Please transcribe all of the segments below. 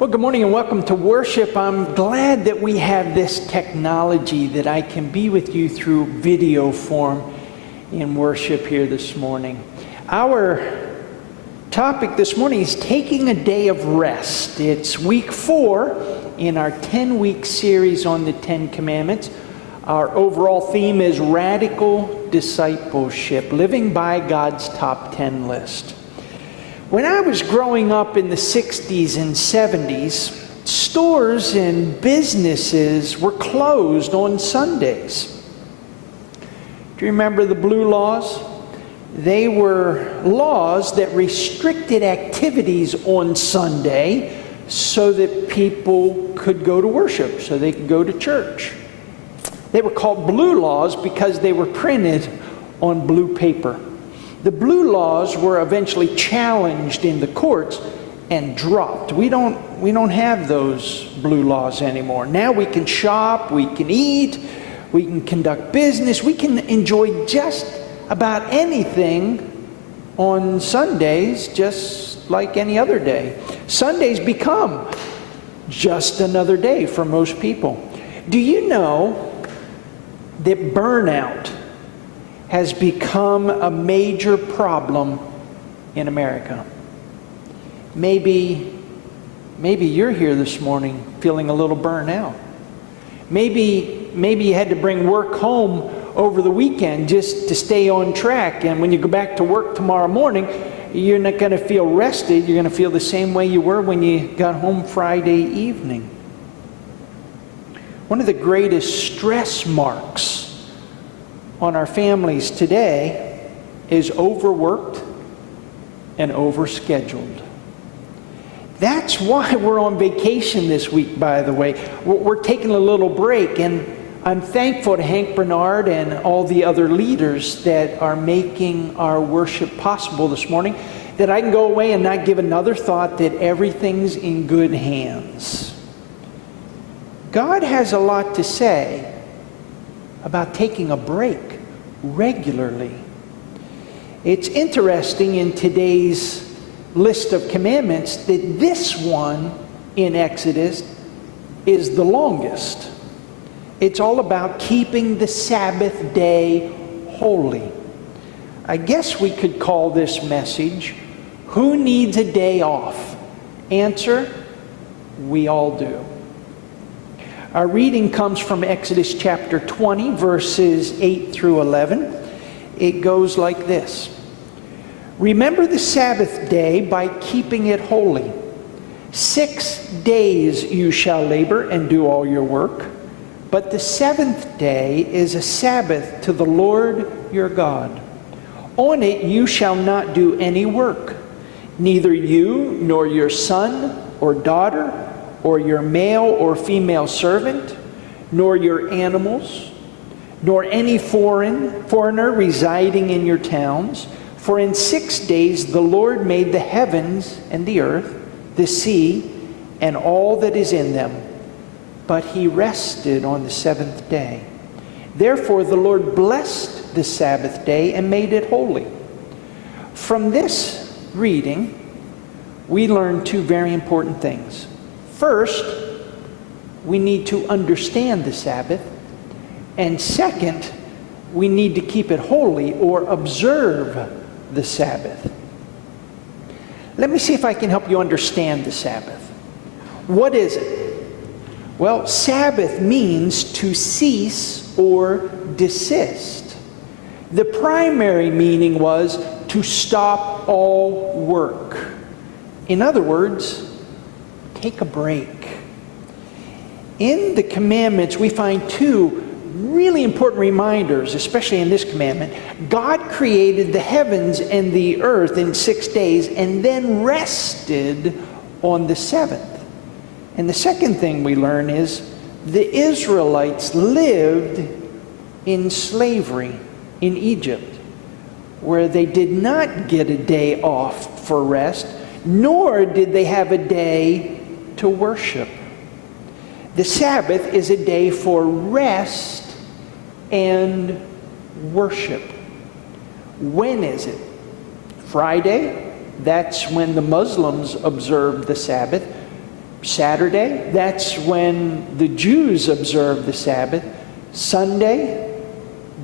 Well, good morning and welcome to worship. I'm glad that we have this technology that I can be with you through video form in worship here this morning. Our topic this morning is taking a day of rest. It's week 4 in our 10-week series on the 10 Commandments. Our overall theme is Radical Discipleship, living by God's top 10 list. When I was growing up in the 60s and 70s, stores and businesses were closed on Sundays. Do you remember the blue laws? They were laws that restricted activities on Sunday so that people could go to worship, so they could go to church. They were called blue laws because they were printed on blue paper. The blue laws were eventually challenged in the courts and dropped. We don't have those blue laws anymore. Now we can shop, we can eat, we can conduct business, we can enjoy just about anything on Sundays, just like any other day. Sundays become just another day for most people. Do you know that burnout has become a major problem in America? Maybe you're here this morning feeling a little burnt out. Maybe you had to bring work home over the weekend just to stay on track, and when you go back to work tomorrow morning, you're not going to feel rested. You're going to feel the same way you were when you got home Friday evening. One of the greatest stress marks on our families today is overworked and overscheduled. That's why we're on vacation this week, by the way. We're taking a little break, and I'm thankful to Hank Bernard and all the other leaders that are making our worship possible this morning, that I can go away and not give another thought, that everything's in good hands. God has a lot to say about taking a break regularly. It's interesting in today's list of commandments that this one in Exodus is the longest. It's all about keeping the Sabbath day holy. I guess we could call this message, "Who needs a day off?" Answer, we all do. Our reading comes from Exodus chapter 20, verses 8 through 11. It goes like this. "Remember the Sabbath day by keeping it holy. 6 days you shall labor and do all your work, but the 7th day is a Sabbath to the Lord your God. On it you shall not do any work, neither you nor your son or daughter, or your male or female servant, nor your animals, nor any foreigner residing in your towns. For in 6 days the Lord made the heavens and the earth, the sea, and all that is in them. But he rested on the 7th day. Therefore the Lord blessed the Sabbath day and made it holy." From this reading, we learn 2 very important things. First, we need to understand the Sabbath. And second, we need to keep it holy or observe the Sabbath. Let me see if I can help you understand the Sabbath. What is it? Well, Sabbath means to cease or desist. The primary meaning was to stop all work. In other words, take a break. In the commandments, we find 2 really important reminders, especially in this commandment. God created the heavens and the earth in 6 days and then rested on the 7th. And the second thing we learn is the Israelites lived in slavery in Egypt, where they did not get a day off for rest, nor did they have a day to worship. The Sabbath is a day for rest and worship. When is it? Friday, that's when the Muslims observe the Sabbath. Saturday, that's when the Jews observe the Sabbath. Sunday,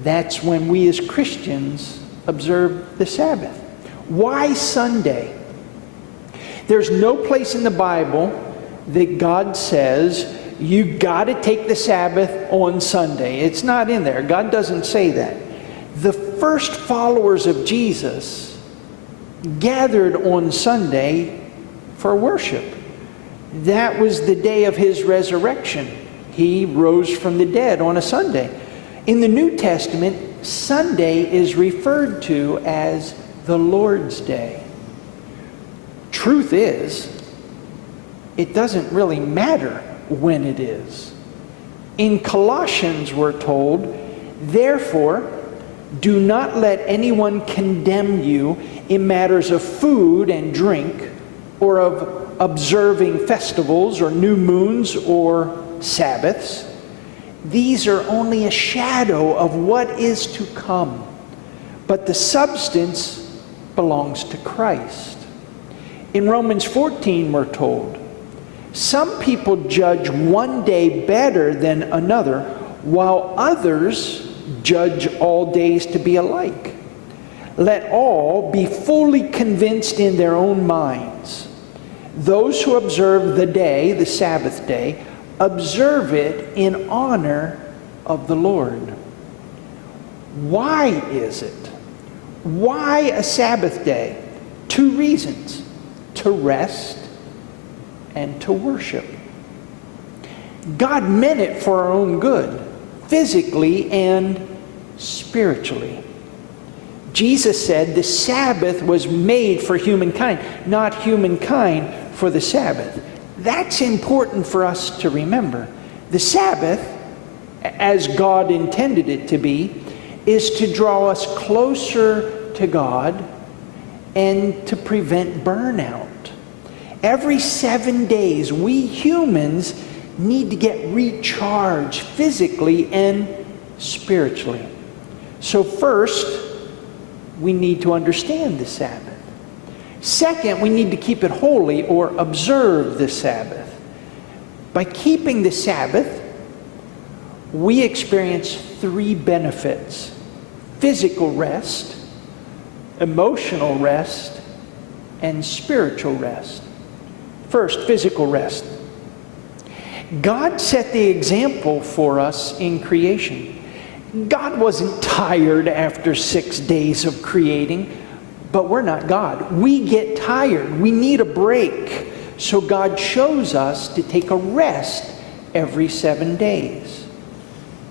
that's when we as Christians observe the Sabbath. Why Sunday? There's no place in the Bible that God says you got to take the Sabbath on Sunday. It's not in there. God doesn't say that. The first followers of Jesus gathered on Sunday for worship. That was the day of his resurrection. He rose from the dead on a Sunday. In the New Testament, Sunday is referred to as the Lord's Day. Truth is, it doesn't really matter when it is. In Colossians, we're told, therefore, do not let anyone condemn you in matters of food and drink, or of observing festivals or new moons or Sabbaths. These are only a shadow of what is to come, but the substance belongs to Christ. In Romans 14, we're told, some people judge one day better than another, while others judge all days to be alike. Let all be fully convinced in their own minds. Those who observe the day, the Sabbath day, observe it in honor of the Lord. Why is it? Why a Sabbath day? 2 reasons: to rest and to worship. God meant it for our own good, physically and spiritually. Jesus said the Sabbath was made for humankind, not humankind for the Sabbath. That's important for us to remember. The Sabbath, as God intended it to be, is to draw us closer to God and to prevent burnout. Every 7 days, we humans need to get recharged physically and spiritually. So first, we need to understand the Sabbath. Second, we need to keep it holy or observe the Sabbath. By keeping the Sabbath, we experience 3 benefits: physical rest, emotional rest, and spiritual rest. First, physical rest. God set the example for us in creation. God wasn't tired after 6 days of creating, but we're not God. We get tired. We need a break. So God shows us to take a rest every 7 days.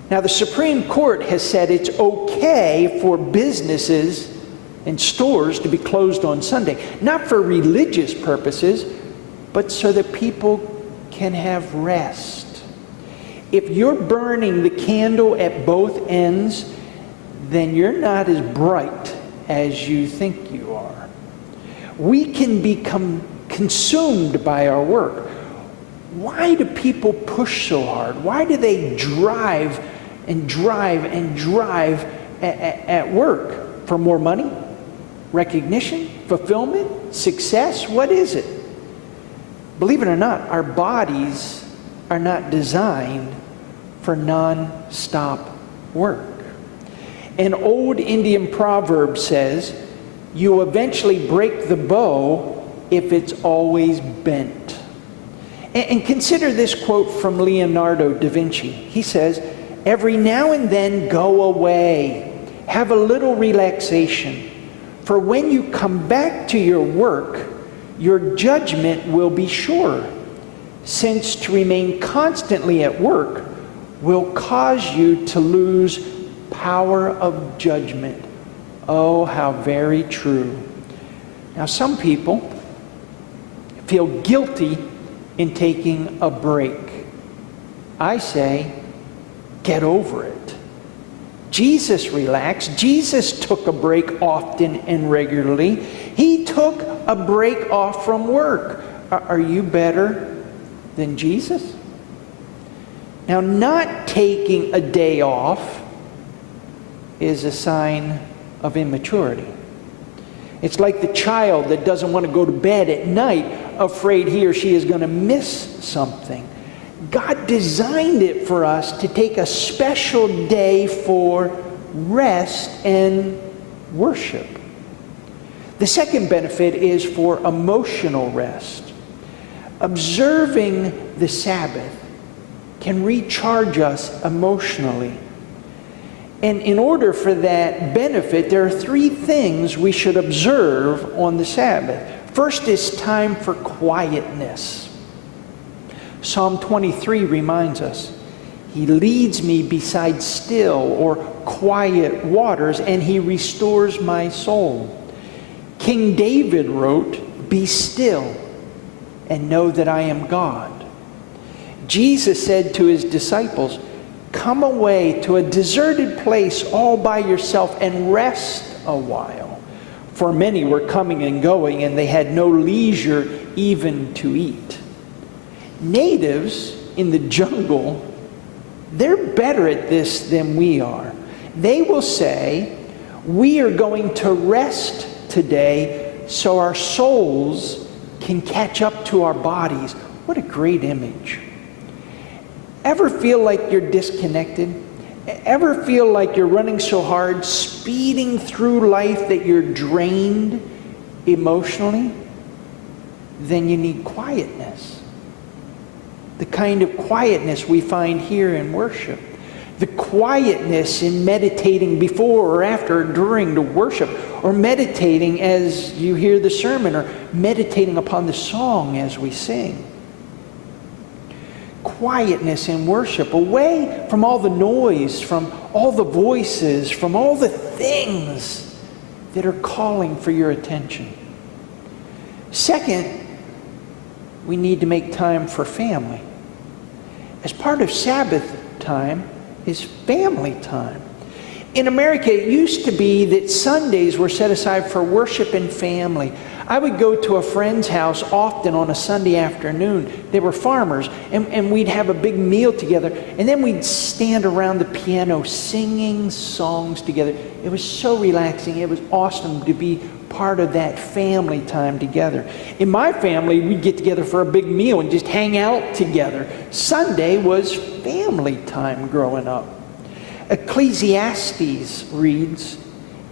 Now, the Supreme Court has said it's okay for businesses and stores to be closed on Sunday, not for religious purposes, but so that people can have rest. If you're burning the candle at both ends, then you're not as bright as you think you are. We can become consumed by our work. Why do people push so hard? Why do they drive and drive and drive at work? For more money? Recognition? Fulfillment? Success? What is it? Believe it or not, our bodies are not designed for non-stop work. An old Indian proverb says, you eventually break the bow if it's always bent. And consider this quote from Leonardo da Vinci. He says, every now and then go away, have a little relaxation, for when you come back to your work, your judgment will be sure, since to remain constantly at work will cause you to lose power of judgment. Oh, how very true. Now, some people feel guilty in taking a break. I say, get over it. Jesus relaxed. Jesus took a break often and regularly. He took a break off from work. Are you better than Jesus? Now, not taking a day off is a sign of immaturity. It's like the child that doesn't want to go to bed at night afraid he or she is going to miss something. God designed it for us to take a special day for rest and worship. The second benefit is for emotional rest. Observing the Sabbath can recharge us emotionally. And in order for that benefit, there are three things we should observe on the Sabbath. First is time for quietness. Psalm 23 reminds us, He leads me beside still or quiet waters, and He restores my soul. King David wrote, "Be still and know that I am God." Jesus said to His disciples, "Come away to a deserted place all by yourself and rest a while." For many were coming and going, and they had no leisure even to eat. Natives in the jungle, they're better at this than we are. They will say, "We are going to rest today so our souls can catch up to our bodies." What a great image. Ever feel like you're disconnected? Ever feel like you're running so hard, speeding through life that you're drained emotionally? Then you need quietness. The kind of quietness we find here in worship. The quietness in meditating before or after or during the worship, or meditating as you hear the sermon, or meditating upon the song as we sing. Quietness in worship, away from all the noise, from all the voices, from all the things that are calling for your attention. Second, we need to make time for family. As part of Sabbath time is family time. In America, it used to be that Sundays were set aside for worship and family. I would go to a friend's house often on a Sunday afternoon. They were farmers, and we'd have a big meal together, and then we'd stand around the piano singing songs together. It was so relaxing. It was awesome to be part of that family time together. In my family, we'd get together for a big meal and just hang out together. Sunday was family time growing up. Ecclesiastes reads,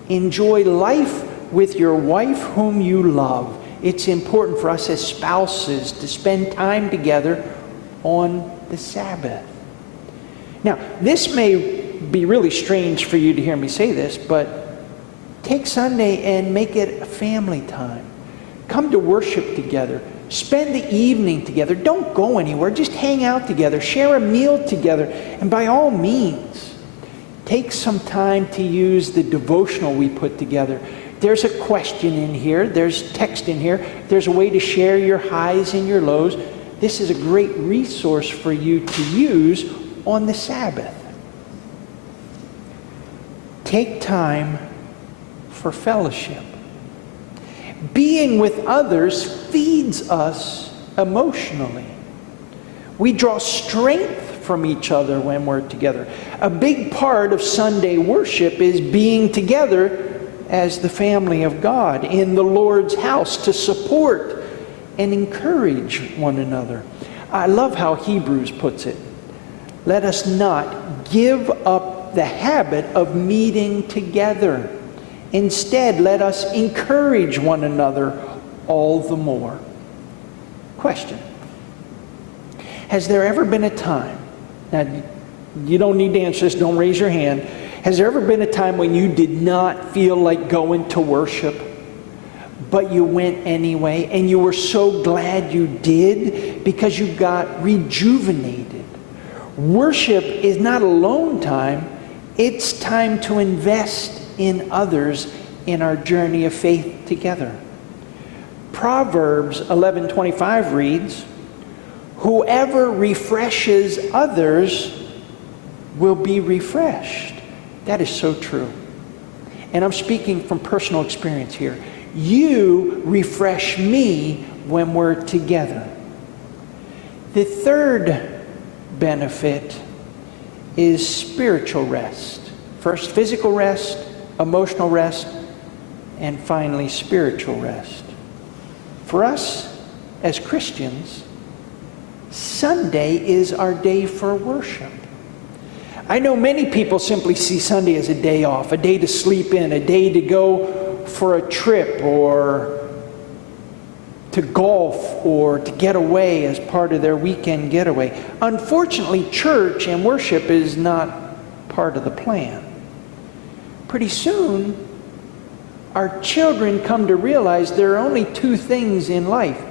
"Enjoy life with your wife whom you love." It's important for us as spouses to spend time together on the Sabbath. Now, this may be really strange for you to hear me say this, but take Sunday and make it a family time. Come to worship together. Spend the evening together. Don't go anywhere. Just hang out together. Share a meal together. And by all means, take some time to use the devotional we put together. There's a question in here. There's text in here. There's a way to share your highs and your lows. This is a great resource for you to use on the Sabbath. Take time for fellowship. Being with others feeds us emotionally. We draw strength from each other when we're together. A big part of Sunday worship is being together as the family of God in the Lord's house to support and encourage one another. I love how Hebrews puts it. Let us not give up the habit of meeting together. Instead, let us encourage one another all the more. Question. Has there ever been a time, now you don't need to answer this, don't raise your hand. Has there ever been a time when you did not feel like going to worship, but you went anyway, and you were so glad you did because you got rejuvenated? Worship is not alone time, it's time to invest in others in our journey of faith together. Proverbs 11:25 reads, "Whoever refreshes others will be refreshed." That is so true. And I'm speaking from personal experience here. You refresh me when we're together. The third benefit is spiritual rest. First, physical rest, emotional rest, and finally, spiritual rest. For us as Christians, Sunday is our day for worship. I know many people simply see Sunday as a day off, a day to sleep in, a day to go for a trip or to golf or to get away as part of their weekend getaway. Unfortunately, church and worship is not part of the plan. Pretty soon, our children come to realize there are only two things in life: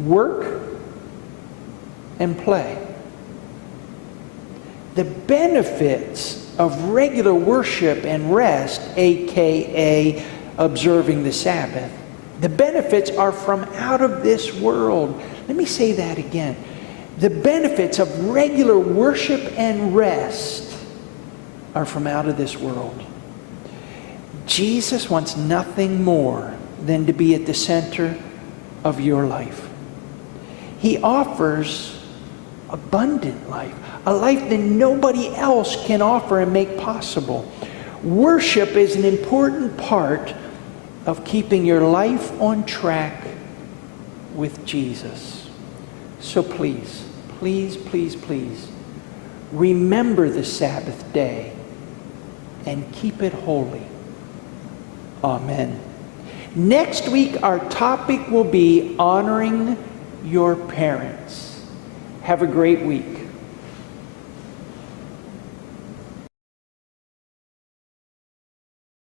work and play. The benefits of regular worship and rest, aka observing the Sabbath, the benefits are from out of this world. Let me say that again. The benefits of regular worship and rest are from out of this world. Jesus wants nothing more than to be at the center of your life. He offers abundant life, a life that nobody else can offer and make possible. Worship is an important part of keeping your life on track with Jesus. So please, please, please, please, remember the Sabbath day and keep it holy. Amen. Next week, our topic will be honoring your parents. Have a great week.